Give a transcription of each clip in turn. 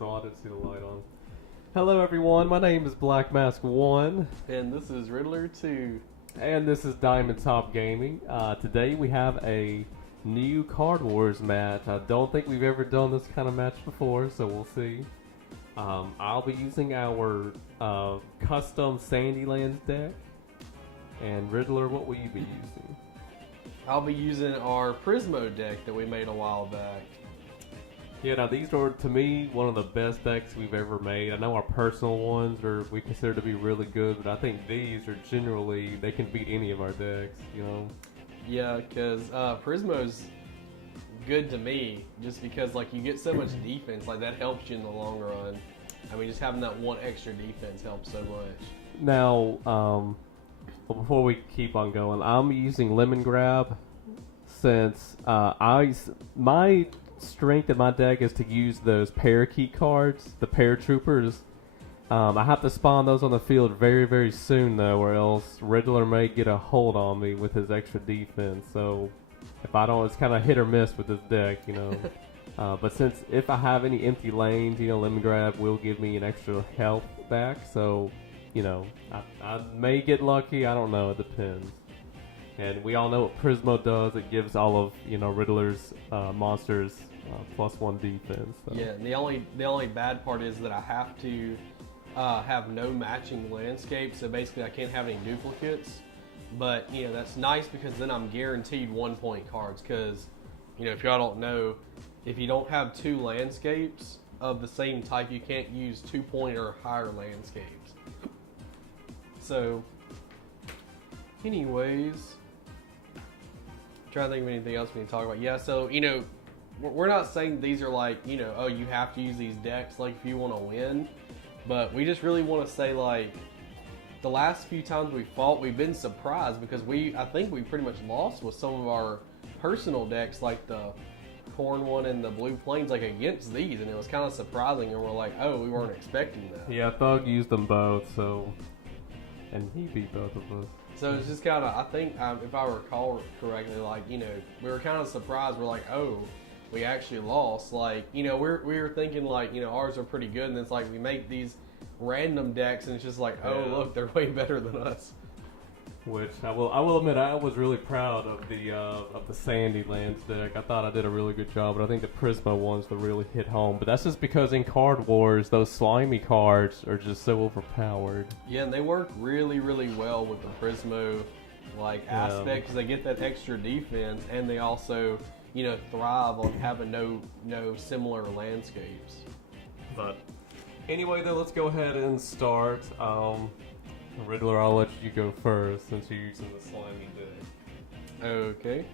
so I didn't see the light on. Hello everyone, my name is Blackmask1. And this is Riddler2. And this is Diamond Top Gaming. Today we have a new Card Wars match. I don't think we've ever done this kind of match before, so we'll see. I'll be using our custom Sandylands deck. And Riddler, what will you be using? I'll be using our Prismo deck that we made a while back. Yeah, now these are, to me, one of the best decks we've ever made. I know our personal ones we consider to be really good, but I think these are generally, they can beat any of our decks, you know? Yeah, because Prismo's good to me, just because like you get so much defense, like that helps you in the long run. I mean, just having that one extra defense helps so much. Now, well, before we keep on going, I'm using Lemon Grab since my strength in my deck is to use those parakeet cards, the paratroopers. I have to spawn those on the field very, very soon though, or else Riddler may get a hold on me with his extra defense. So if I don't, it's kind of hit or miss with this deck, you know. But since if I have any empty lanes, you know, Lemon Grab will give me an extra health back. So, you know, I may get lucky. I don't know. It depends. And we all know what Prismo does. It gives all of, you know, Riddler's monsters +1 defense. So. Yeah, and the only bad part is that I have to have no matching landscape. So basically, I can't have any duplicates. But you know, that's nice because then I'm guaranteed 1-point cards. Because you know, if y'all don't know, if you don't have two landscapes of the same type, you can't use 2-point or higher landscapes. So, anyways. Trying to think of anything else we need to talk about. Yeah, so, you know, we're not saying these are like, you know, oh, you have to use these decks like if you want to win. But we just really want to say, like, the last few times we fought, we've been surprised because I think we pretty much lost with some of our personal decks, like the Corn one and the Blue Plains, like against these. And it was kind of surprising. And we're like, oh, we weren't expecting that. Yeah, Thug used them both, so. And he beat both of us. So it's just kind of, I think, if I recall correctly, like, you know, we were kind of surprised. We're like, oh, we actually lost. Like, you know, we were thinking, like, you know, ours are pretty good. And it's like, we make these random decks, and it's just like, oh, yeah. Look, they're way better than us. Which, I will admit, I was really proud of the Sandylands deck. I thought I did a really good job, but I think the Prismo ones that really hit home. But that's just because in Card Wars, those slimy cards are just so overpowered. Yeah, and they work really, really well with the Prismo aspect because they get that extra defense, and they also, you know, thrive on having no similar landscapes. But anyway, though, let's go ahead and start. Riddler, I'll let you go first since you're using the slimy deck. Okay.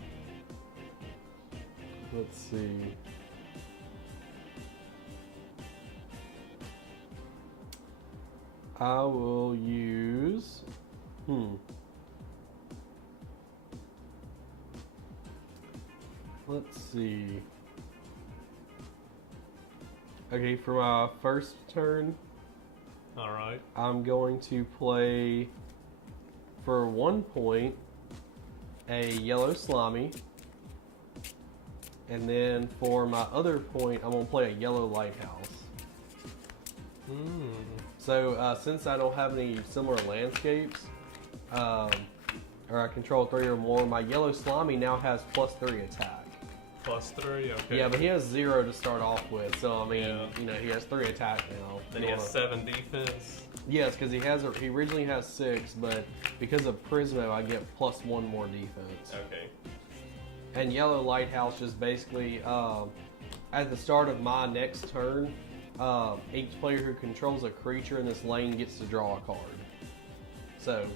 Let's see. I will use... Let's see. Okay, for my first turn... Alright. I'm going to play, for 1 point, a yellow slimy. And then for my other point, I'm going to play a yellow lighthouse. So since I don't have any similar landscapes, or I control 3 or more, my yellow slimy now has +3 attack. +3, okay. Yeah, but he has 0 to start off with, so I mean, you know, he has 3 attack now. Then he has 7 defense. Yes, because he originally has 6, but because of Prismo, I get +1 more defense. Okay. And yellow lighthouse just basically, at the start of my next turn, each player who controls a creature in this lane gets to draw a card. So.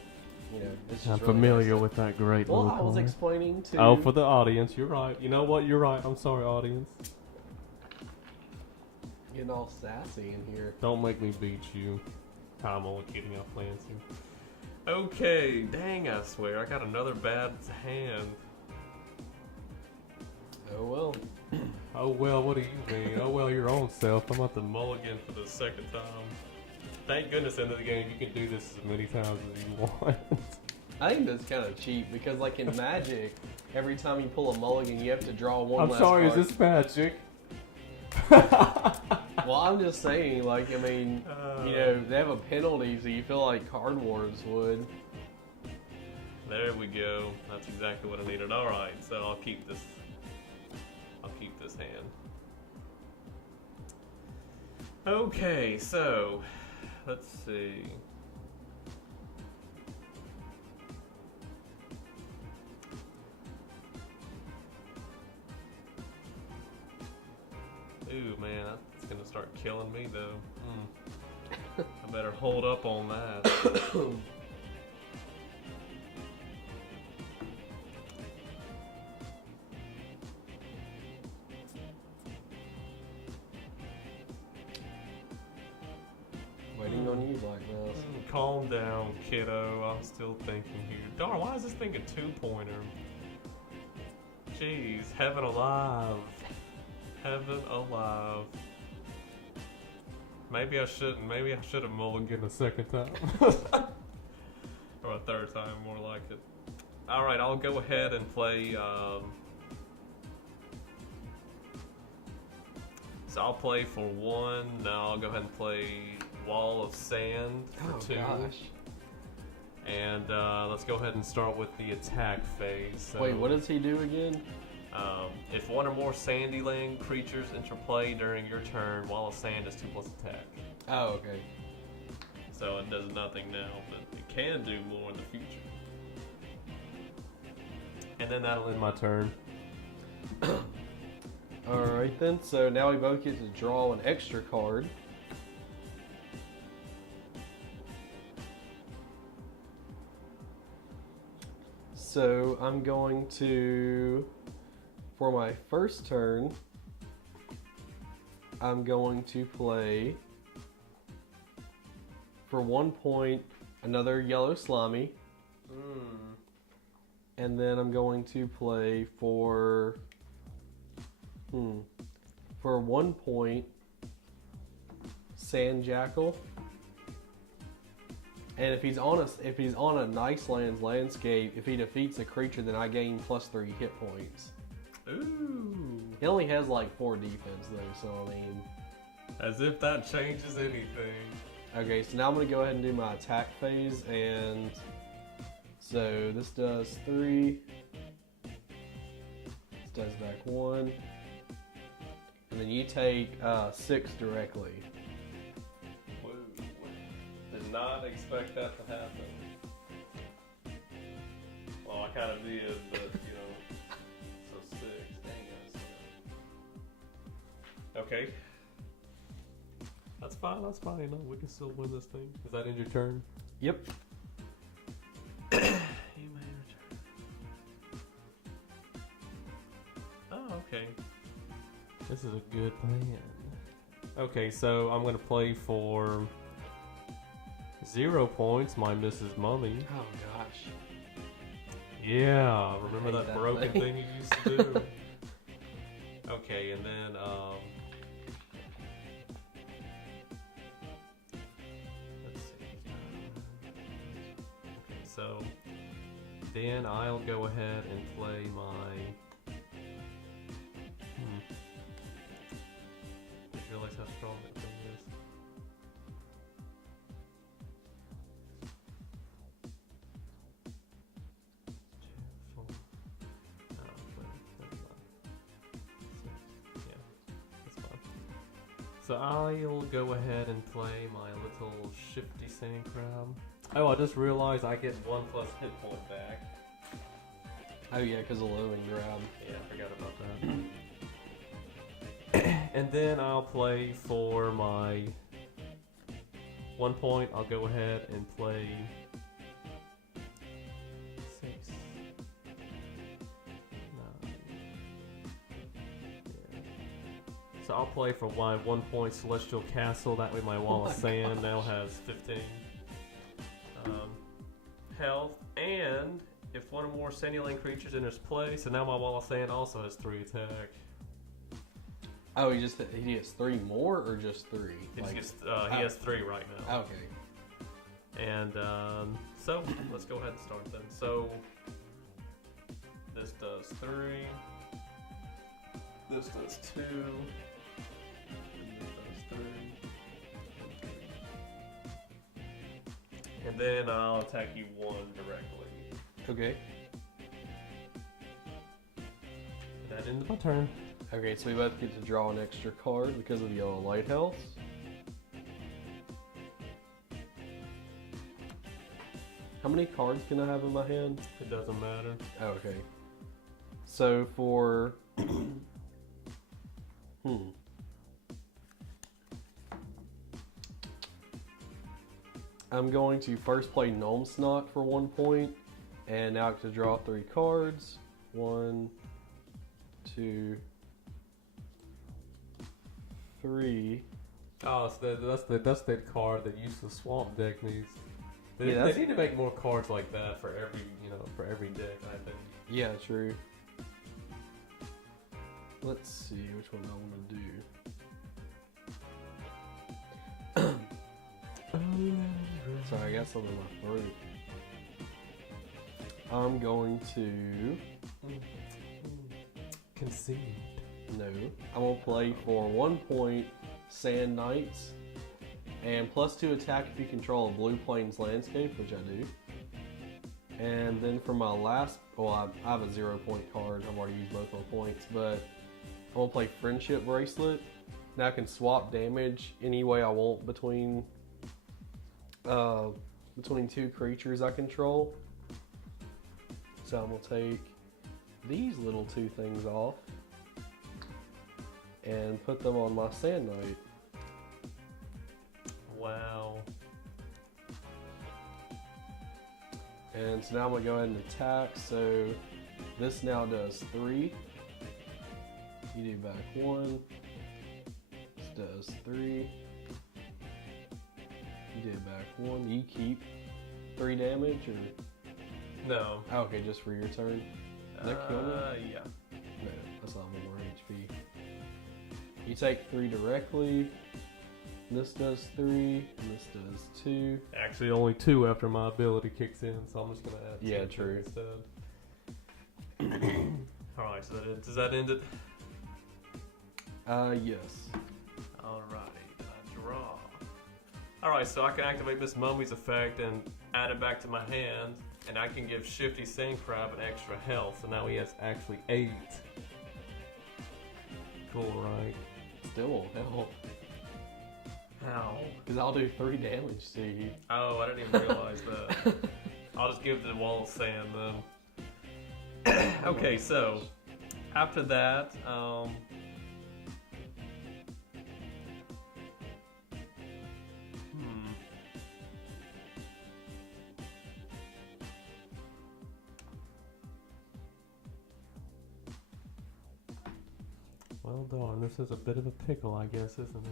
You know, it's just I'm really familiar nice. with that great Well, little I was card. explaining to... Oh, for the audience, you're right. You know what? You're right. I'm sorry, audience. Getting all sassy in here. Don't make me beat you. I'm only kidding. I'll plan to. Okay, dang, I swear. I got another bad hand. Oh, well. Oh, well, what do you mean? Oh, well, your own self. I'm about to mulligan for the second time. Thank goodness, end of the game, you can do this as many times as you want. I think that's kind of cheap because, like in Magic, every time you pull a mulligan, you have to draw one I'm last sorry, card. is this magic? Well, I'm just saying, like, I mean, you know, they have a penalty, so you feel like Card Wars would. There we go. That's exactly what I needed. All right, so I'll keep this. I'll keep this hand. Okay, so let's see. Ooh, man, that's gonna start killing me though. I better hold up on that. Waiting on you, Blackmask. Calm down, kiddo. I'm still thinking here. Darn, why is this thing a 2-pointer? Jeez, heaven alive. Heaven alive. Maybe I shouldn't. Maybe I should have mulliganed a second time. Or a third time, more like it. Alright, I'll go ahead and play. So I'll play for 1. Now I'll go ahead and play Wall of Sand for 2. Gosh. And let's go ahead and start with the attack phase. So, Wait, what does he do again? if one or more Sandyland creatures interplay during your turn, Wall of Sand is 2+ attack. Oh, okay. So it does nothing now, but it can do more in the future. And then that'll end my turn. Alright then, so now we both get to draw an extra card. So I'm going to, for my first turn, I'm going to play, for 1 point, another yellow slimy. And then I'm going to play for 1 point, Sand Jackal. And if he's on a Nice Lands landscape, if he defeats a creature, then I gain +3 hit points. Ooh. He only has like 4 defense though, so I mean. As if that changes anything. Okay, so now I'm gonna go ahead and do my attack phase, and so this does 3. This does back 1. And then you take 6 directly. Whoa. Did not expect that to happen. Well, I kind of did, but you know. So 6. Dang it. Okay. That's fine, that's fine. No, we can still win this thing. Is that in your turn? Yep. You may return. Oh, okay. This is a good plan. Okay, so I'm gonna play for 0 points, my Mrs. Mummy. Oh gosh. Yeah, remember hate that that broken thing. thing you used to do? Okay, and then let's see. Okay, so then I'll go ahead and play my. I realize how strong that thing is. So I'll go ahead and play my little shifty sand crab. Oh, I just realized I get 1+ hit point back. Oh yeah, because of Looming Grab. Yeah, I forgot about that. And then I'll play for my 1 point. I'll go ahead and play 6, 9. Yeah. So I'll play for my 1 point Celestial Castle. That way my Wall of Sand now has 15 health. And if one or more Sandyland creatures enters play, so now my Wall of Sand also has 3 attack. Oh, he gets 3 more or just 3? He has 3 right now. Okay. And so let's go ahead and start then. So this does 3. This does 2. And this does 3. And then I'll attack you 1 directly. Okay. That ends my turn. Okay, so we both get to draw an extra card because of yellow lighthouse. How many cards can I have in my hand? It doesn't matter. Oh, okay. So for I'm going to first play Gnome Snot for 1 point, and now I have to draw 3 cards. 1, 2, 3. Oh, so that's that card that used the swamp deck needs. They, Yeah, they need to make more cards like that for every deck. I think. Yeah, true. Let's see which one I want to do. Sorry, I got something in my throat. I'm going to... Concede. No. I'm going to play for 1 point Sand Knights. And +2 attack if you control a Blue Plains landscape, which I do. And then for my last... Well, I have a 0 point card. I've already used both my points. But I'm going to play Friendship Bracelet. Now I can swap damage any way I want between 2 creatures I control. So I'm going to take these little 2 things off and put them on my Sand Knight. Wow. And so now I'm going to go ahead and attack. So this now does 3. You do back 1. This does 3. You do back 1. You keep 3 damage or... No. Oh, okay, just for your turn. Does that kill me? Yeah. No, that's not more HP. You take 3 directly. This does 3, and this does 2. Actually, only 2 after my ability kicks in, so I'm just gonna add 2 Yeah, true. instead. All right, so does that end it? Yes. Alrighty, then I draw. Alright, so I can activate this Mummy's effect and add it back to my hand, and I can give Shifty Sandcrab an extra health, so now he has actually 8. Cool, right? Still won't help. How? Because I'll do 3 damage to you. Oh, I didn't even realize that. I'll just give the wall of sand then. Okay, so after that, well, darn, this is a bit of a pickle, I guess, isn't it?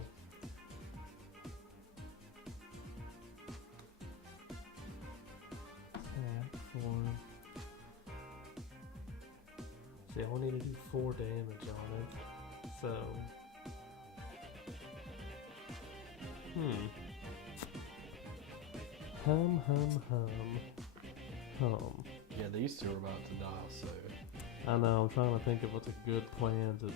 Attack for... See, I will need to do 4 damage on it. So... Hum. Yeah, these 2 are about to die, so... I know, I'm trying to think of what's a good plan to,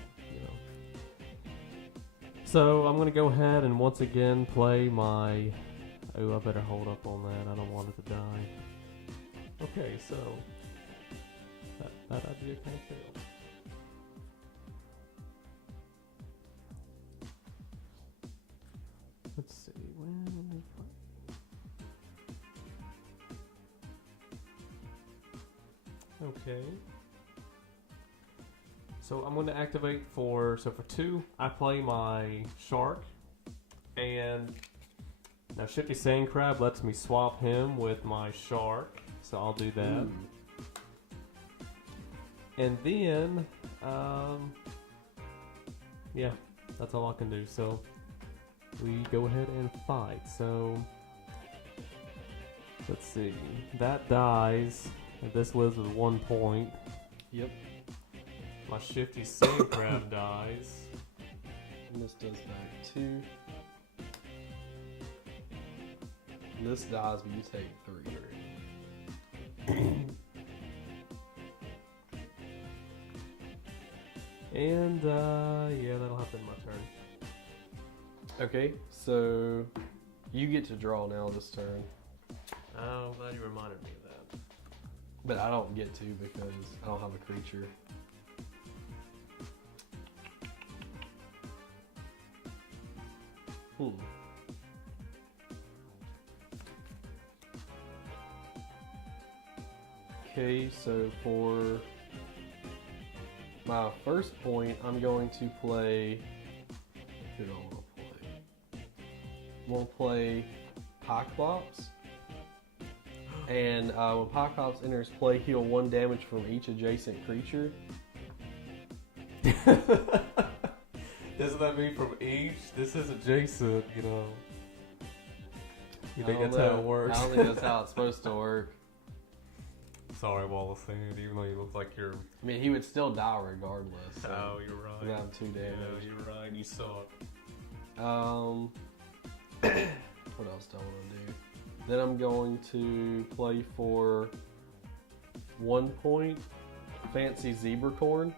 So, I'm going to go ahead and once again play my... Oh, I better hold up on that. I don't want it to die. Okay, so... That idea kind of failed. Let's see, when did we play? Okay. So I'm going to activate for 2, I play my Shark, and now Shifty Sandcrab lets me swap him with my Shark, so I'll do that. Ooh. And then, yeah, that's all I can do, so we go ahead and fight. So, let's see, that dies, and this lives with 1 point. Yep. My Shifty Sandcrab dies. And this does back 2. And this dies, but you take 3. And, yeah, that'll have been my turn. Okay, so you get to draw now this turn. Oh, I'm glad you reminded me of that. But I don't get to because I don't have a creature. Okay, so for my first point, I'm going to play. Who do I want to play? We'll play Pyclops. And when Pyclops enters play, heal 1 damage from each adjacent creature. Doesn't that mean from each? This is adjacent, you know. You think that's how it works? I don't think that's how it's supposed to work. Sorry, Wallace, even though you look like you're... I mean, he would still die regardless. So Oh, you're right. we have 2 damage. Yeah, you're right. You suck. What else do I want to do? Then I'm going to play for 1 point, Fancy Zebracorn.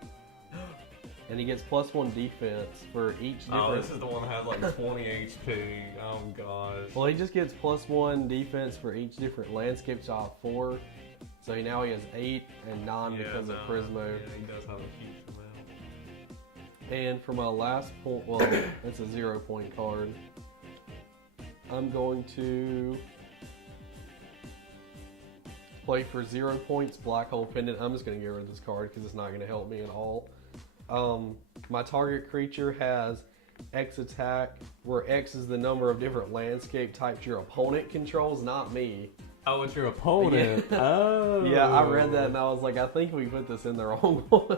And he gets +1 defense for each different... Oh, this is the one that has like 20 HP. Oh, gosh. Well, he just gets +1 defense for each different landscape, so I have 4. So now he has 8 and 9 because of Prismo. Yeah, he does have a huge amount. And for my last point, well, that's a 0 point card. I'm going to play for 0 points, Black Hole Pendant. I'm just going to get rid of this card because it's not going to help me at all. My target creature has X attack, where X is the number of different landscape types your opponent controls, not me. Oh, it's your opponent. Yeah. Oh. Yeah, I read that and I was like, I think we put this in the wrong one.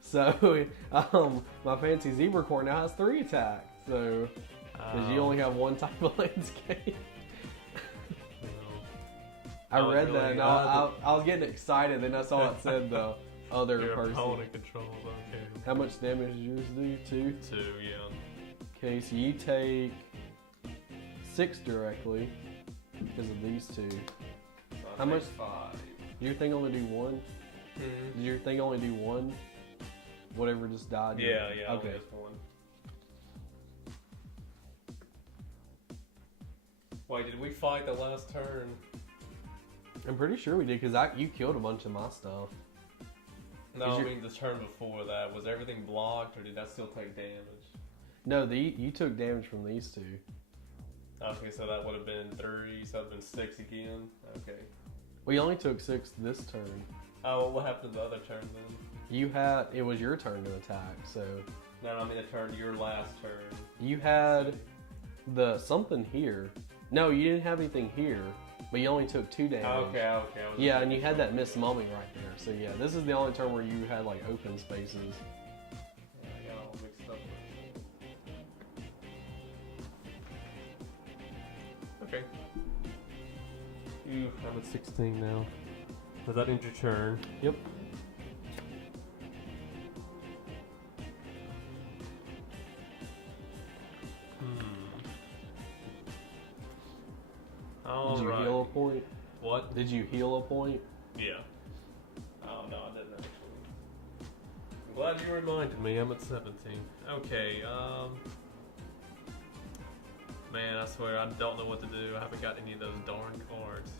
So, my Fancy Zebracorn now has 3 attacks. So, because you only have 1 type of landscape. I read that and I was getting excited, and I saw it said the other Your person. opponent controls, okay. How much damage does yours do? 2? 2, yeah. Okay, so you take 6 directly because of these 2. So How much? 5. Did your thing only do 1? Mm-hmm. Did your thing only do 1? Whatever just died? Yeah, Okay. only just 1. Wait, did we fight the last turn? I'm pretty sure we did because you killed a bunch of my stuff. No, I your- mean the turn before that. Was everything blocked or did that still take damage? No, you took damage from these 2. Okay, so that would have been 3, so that would have been 6 again. Okay. Well, you only took 6 this turn. Oh, well, what happened to the other turn then? It was your turn to attack, so No, I mean the turn, your last turn. you had something here. No, you didn't have anything here, but you only took 2 damage. Okay. I was Yeah, and you had that Miss Mumming right there. So yeah, this is the only turn where you had like open spaces. Yeah, I got all mixed up. Okay. I'm at 16 now. Does that end your turn? Yep. Did you heal a point? What? Did you heal a point? Yeah. Oh, no, I didn't actually. I'm glad you reminded me. I'm at 17. Okay, man, I swear, I don't know what to do. I haven't got any of those darn cards.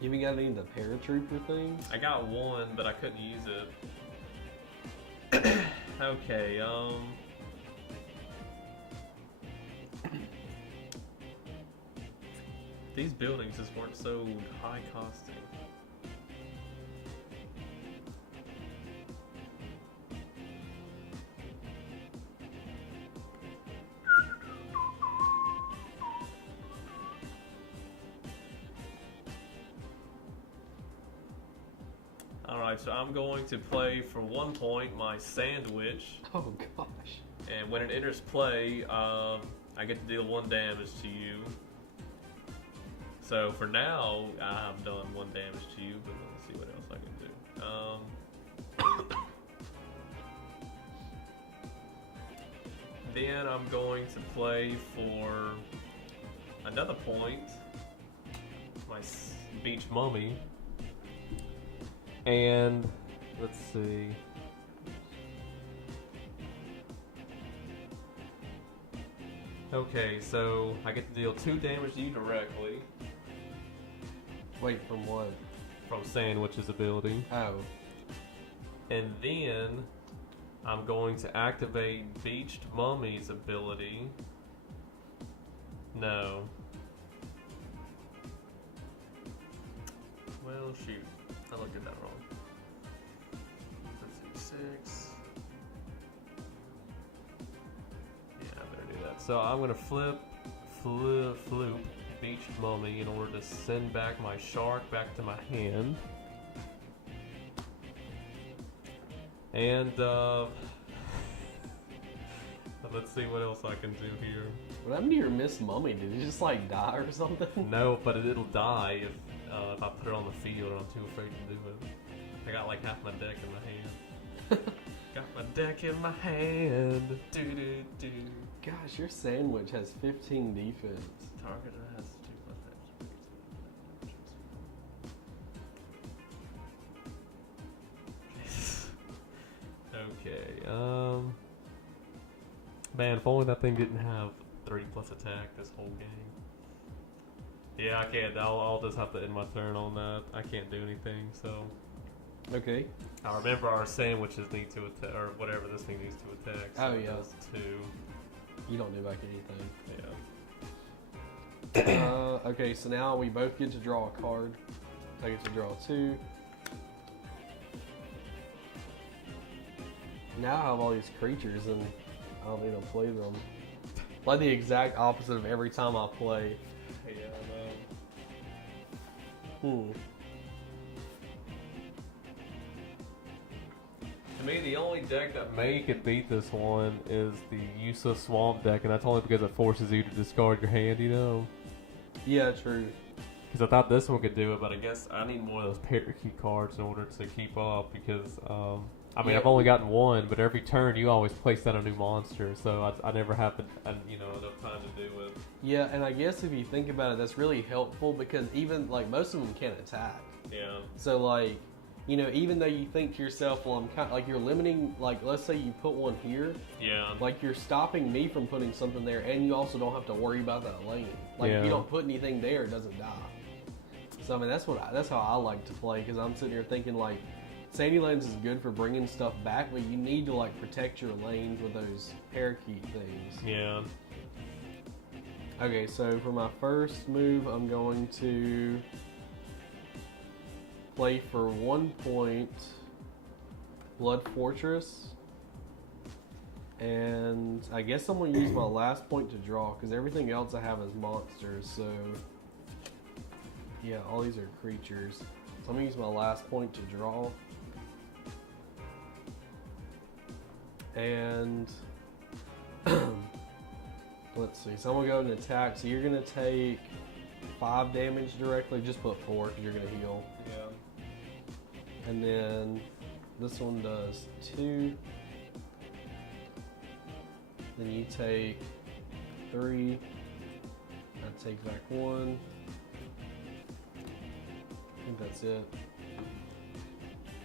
You even got any of the paratrooper things? I got 1, but I couldn't use it. Okay, these buildings just weren't so high costing. Alright, so I'm going to play for 1 point my Sandwich, Oh gosh. and when it enters play, I get to deal 1 damage to you. So for now, I have done 1 damage to you, but let's see what else I can do. Then I'm going to play for another point my Beach Mummy. And let's see. Okay, so I get to deal 2 damage to you directly. Wait, from what? from Sandwich's ability. Oh. And then I'm going to activate Beached Mummy's ability. No. Well, shoot. I looked at that wrong. 6. Yeah, I better do that. So I'm going to floop Beached Mummy in order to send back my shark back to my hand. And, let's see what else I can do here. What happened to your Miss Mummy? Did it just like die or something? No, but it'll die if I put it on the field and I'm too afraid to do it. I got like half my deck in my hand. Got my deck in my hand. Do. Gosh, your Sandwich has 15 defense. Target has 2 Okay, man, if only that thing didn't have 3+ attack this whole game. Yeah, I can't. I'll just have to end my turn on that. I can't do anything, so. Okay. I remember our sandwiches need to attack, or whatever this thing needs to attack. So Oh, it yeah. does 2. You don't do back anything. Yeah. Okay, so now we both get to draw a card. I get to draw 2. Now I have all these creatures and I don't need to play them. Like the exact opposite of every time I play. Yeah, I know. To me, the only deck that may could beat this one is the useless swamp deck, and that's only because it forces you to discard your hand, you know? Yeah, true. Because I thought this one could do it, but I guess I need more of those parakeet cards in order to keep up, because, I mean, Yeah. I've only gotten one, but every turn you always place down a new monster, so I never have enough time to do it. Yeah, and I guess if you think about it, that's really helpful because even, like, most of them can't attack. Yeah. So, like, you know, even though you think to yourself, well, I'm kind of, like, you're limiting, like, let's say you put one here, Yeah. like, you're stopping me from putting something there, and you also don't have to worry about that lane. Like, if Yeah. you don't put anything there, it doesn't die. So, I mean, that's how I like to play, because I'm sitting here thinking, like, Sandylands is good for bringing stuff back, but you need to, like, protect your lanes with those parakeet things. Yeah. Okay, so for my first move, I'm going to play for 1 point Blood Fortress. And I guess I'm going to use my last point to draw, because everything else I have is monsters, so... Yeah, all these are creatures. So I'm going to use my last point to draw. And... let's see, so I'm going to go and attack. So you're going to take 5 damage directly. Just put 4 because you're going to heal. Yeah. And then this one does 2. Then you take 3. I take back 1. I think that's it.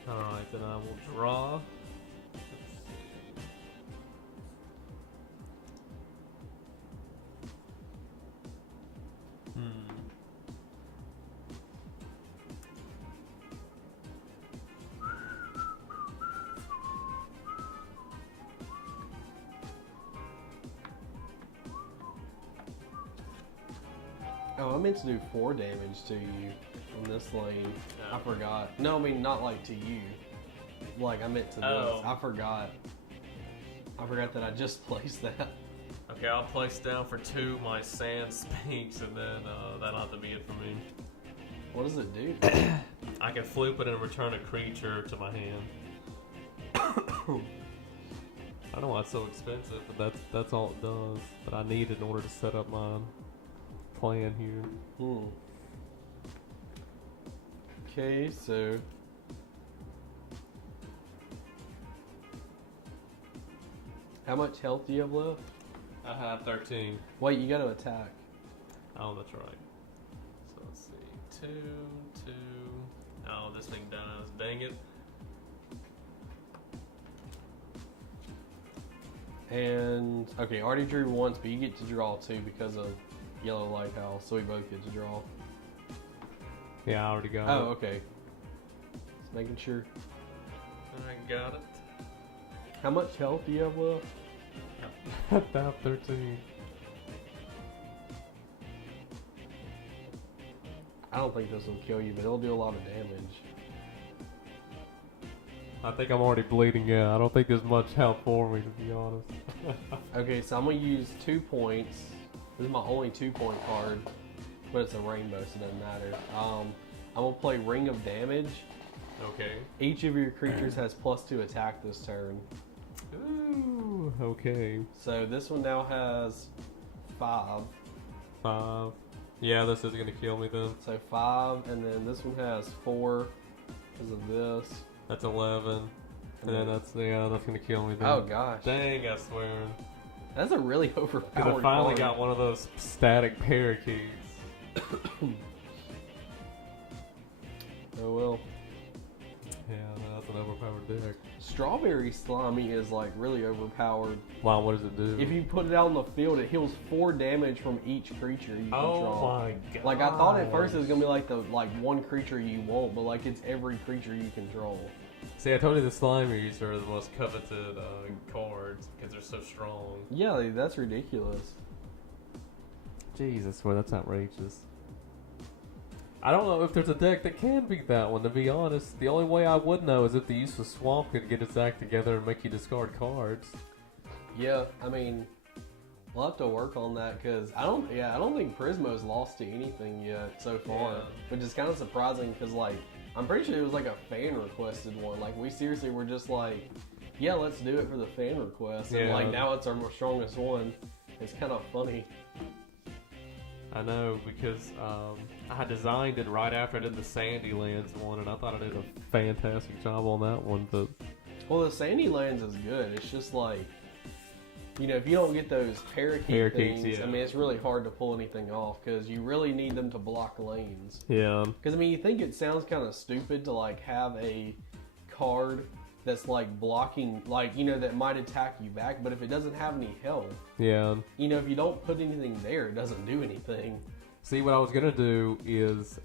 Alright, then I will draw. Oh, I meant to do 4 damage to you from this lane. Yeah. I forgot. No, I mean, not like to you. Like, I meant to Oh. this. I forgot. I forgot that I just placed that. Okay, I'll place down for 2 my sand sphinx, and then that'll have to be it for me. What does it do? I can flip it and return a creature to my hand. I don't know why it's so expensive, but that's all it does. But I need it in order to set up my plan here. Okay, so... How much health do you have left? I have 13. Wait, you gotta attack. Oh, that's right. So let's see. 2. Oh, this thing dies. Dang it. And, okay, I already drew once, but you get to draw 2 because of Yellow Lighthouse, so we both get to draw. Yeah, I already got Oh, it. okay. Just making sure. I got it. How much health do you have left? About 13. I don't think this will kill you, but it'll do a lot of damage. I think I'm already bleeding out. I don't think there's much help for me, to be honest. Okay, so I'm gonna use 2 points. This is my only 2-point card, but it's a rainbow, so it doesn't matter. I'm gonna play Ring of Damage. Okay. Each of your creatures has +2 attack this turn. Ooh, okay. So this one now has 5. 5. Yeah, this is gonna kill me then. So 5, and then this one has 4 because of this. That's 11. And then that's gonna kill me then. Oh gosh, Dang, I swear. that's a really Because overpowered I finally card. got one of those static parakeets. Oh well. Yeah, no, that's an overpowered deck. Strawberry Slimy is like really overpowered. Wow, what does it do? If you put it out in the field, it heals 4 damage from each creature you control. my god. Like I thought at first it was gonna be like the one creature you want, but like it's every creature you control. See, I told you the Slimies are the most coveted cards because they're so strong. Yeah, that's ridiculous. Jesus, well, that's outrageous. I don't know if there's a deck that can beat that one, to be honest. The only way I would know is if the useless swamp could get its act together and make you discard cards. Yeah, I mean, we'll have to work on that because I don't think Prismo's lost to anything yet so far, Yeah. which is kind of surprising because like I'm pretty sure it was like a fan requested one. Like we seriously were just like, yeah, let's do it for the fan request, and Yeah. like now it's our strongest one. It's kind of funny. I know, because I designed it right after I did the Sandylands one, and I thought I did a fantastic job on that one, but... Well, the Sandylands is good. It's just like, you know, if you don't get those parakeets, Yeah. I mean, it's really hard to pull anything off because you really need them to block lanes. Yeah. Because, I mean, you think it sounds kind of stupid to, like, have a card that's, like, blocking, like, you know, that might attack you back, but if it doesn't have any health, Yeah. you know, if you don't put anything there, it doesn't do anything. See, what I was gonna do is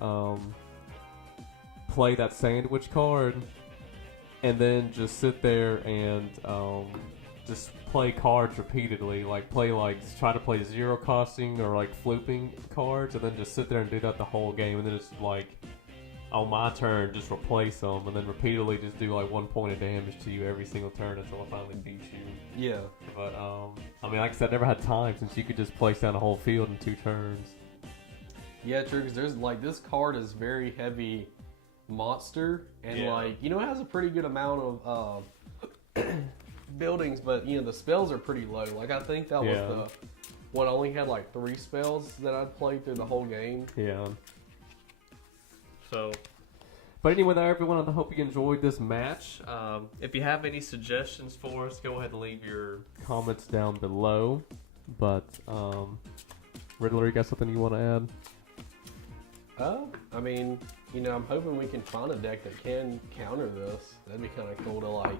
play that sandwich card, and then just sit there and just play cards repeatedly. Like try to play zero costing or like flooping cards, and then just sit there and do that the whole game, and then it's like on my turn just replace them, and then repeatedly just do like 1 point of damage to you every single turn until I finally beat you. Yeah. But I mean, like I said, I never had time since you could just place down a whole field in 2 turns. Yeah, true, because there's, like, this card is very heavy monster, and, Yeah. like, you know, it has a pretty good amount of buildings, but, you know, the spells are pretty low. Like, I think that was Yeah. I only had, like, 3 spells that I'd played through the whole game. Yeah. So, But anyway, there, everyone, I hope you enjoyed this match. If you have any suggestions for us, go ahead and leave your comments down below. But, Riddler, you got something you want to add? I mean, you know, I'm hoping we can find a deck that can counter this. That'd be kind of cool to, like,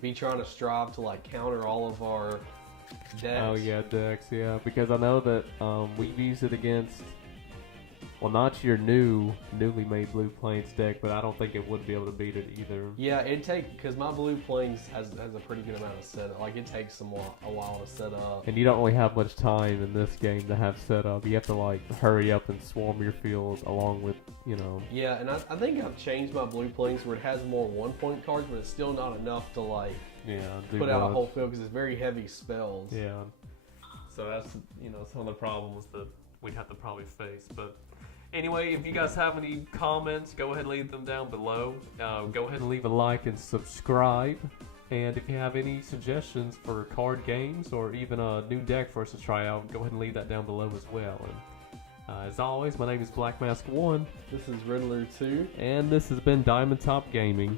be trying to strive to, like, counter all of our decks. Oh, yeah, Dex, yeah. Because I know that we've used it against, well, not your newly made Blue Plains deck, but I don't think it would be able to beat it either. Yeah, it'd take, because my Blue Plains has a pretty good amount of setup. Like, it takes a while to set up. And you don't really have much time in this game to have set up. You have to, like, hurry up and swarm your field along with, you know... Yeah, and I think I've changed my Blue Plains where it has more 1-point cards, but it's still not enough to, like, Yeah, put out a whole field because it's very heavy spells. Yeah. So that's, you know, some of the problems that we'd have to probably face. But anyway, if you guys have any comments, go ahead and leave them down below. Go ahead and leave a like and subscribe. And if you have any suggestions for card games or even a new deck for us to try out, go ahead and leave that down below as well. And as always, my name is Blackmask1, This is Riddler2. and this has been Diamond Top Gaming.